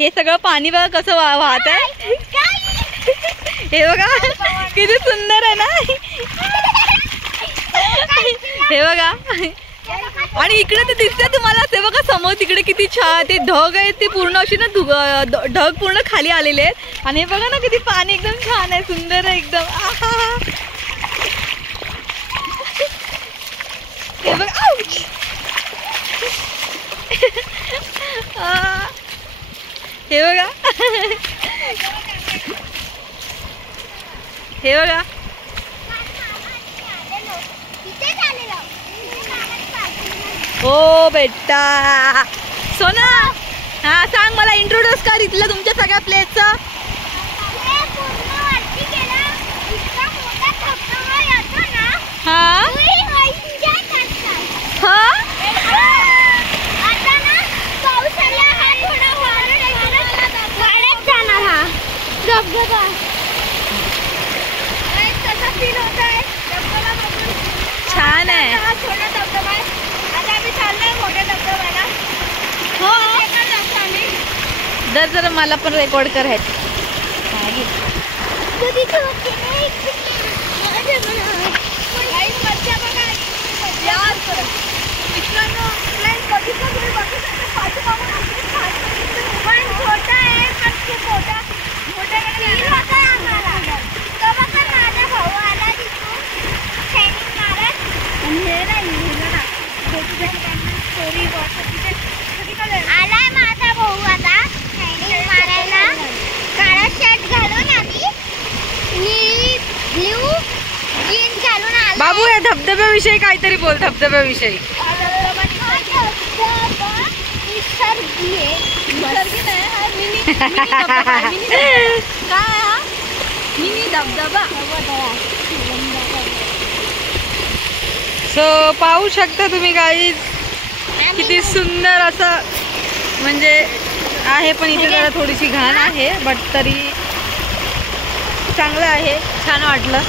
हे सगळं पाणी बघा कसं वाहत आहे. हे बघा किती सुंदर आहे ना. हे बघा आणि इकडे ते दिसतंय तुम्हाला ते बघा समोर तिकडे किती छान ते ढग आहेत ते पूर्ण अशी ना ढग पूर्ण खाली आलेले आहेत आणि हे बघा ना किती पाणी एकदम छान आहे सुंदर आहे एकदम. हे बघा हे बघा हे बघा हो बेटा. सोना हा सांग मला इंट्रोड्यूस कर इथलं तुमच्या सगळ्या प्लेसचं. हा छान आहे. जर मला पण रेकॉर्ड करायचं. आलाय माझा भाऊ आता मारायला. काळा शर्ट घालून आणि ब्ल्यू जीन्स घालून आला. बाबू या धबधब्याविषयी काहीतरी बोल. धबधब्याविषयी सो पाहू शकता तुम्ही गाईज किती सुंदर असं म्हणजे आहे. पण इथे जरा थोडीशी घाण आहे बट तरी चांगलं आहे छान वाटलं.